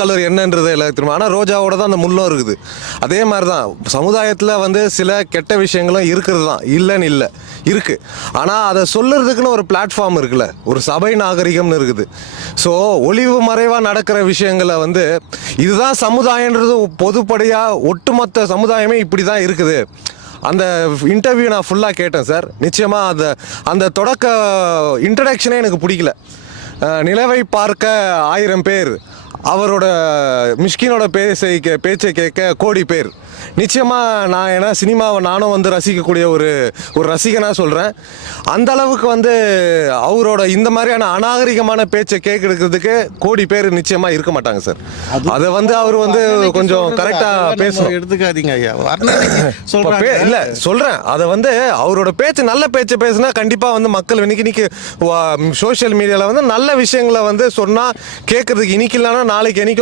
Colour என்னன்றது எல்லாத்துக்கும் தெரியும். ஆனால் ரோஜாவோட தான் அந்த முள்ளும் இருக்குது. அதே மாதிரி தான் சமுதாயத்தில் வந்து சில கெட்ட விஷயங்களும் இருக்கிறது தான் இல்லைன்னு இல்லை. இருக்குது ஆனால் அதை சொல்லுறதுக்குன்னு ஒரு பிளாட்ஃபார்ம் இருக்குல்ல. ஒரு சபை நாகரிகம்னு இருக்குது. ஸோ ஒளிவு மறைவாக நடக்கிற விஷயங்களை வந்து இதுதான் சமுதாயன்றது பொதுப்படையாக ஒட்டுமொத்த சமுதாயமே இப்படி தான் இருக்குது. அந்த இன்டர்வியூ நான் ஃபுல்லாக கேட்டேன் சார் நிச்சயமாக அந்த அந்த தொடக்க இன்ட்ரடக்ஷனே எனக்கு பிடிக்கல. நிலவை பார்க்க ஆயிரம் பேர். அவரோட மிஷ்கினோட பேசை பேச்சை கேட்க கோடி பேர். நிச்சயமாக நான் ஏன்னா சினிமாவை நானும் வந்து ரசிக்கக்கூடிய ஒரு ஒரு ரசிகனாக சொல்கிறேன் அந்த அளவுக்கு வந்து அவரோட இந்த மாதிரியான அநாகரிகமான பேச்சை கேட்கறதுக்கு கோடி பேர் நிச்சயமாக இருக்க மாட்டாங்க சார். அதை வந்து அவர் வந்து கொஞ்சம் கரெக்டாக பேசணும் எடுத்துக்காதீங்க ஐயா. பே- இல்ல சொல்றேன். அதை வந்து அவரோட பேச்சு நல்ல பேச்சு பேசுனா கண்டிப்பா வந்து மக்கள் இன்னைக்கு இன்னைக்கு சோஷியல் மீடியால வந்து நல்ல விஷயங்களை வந்து சொன்னா கேட்கறதுக்கு இன்னைக்கு இல்லைன்னா நாளைக்கு என்னைக்கும்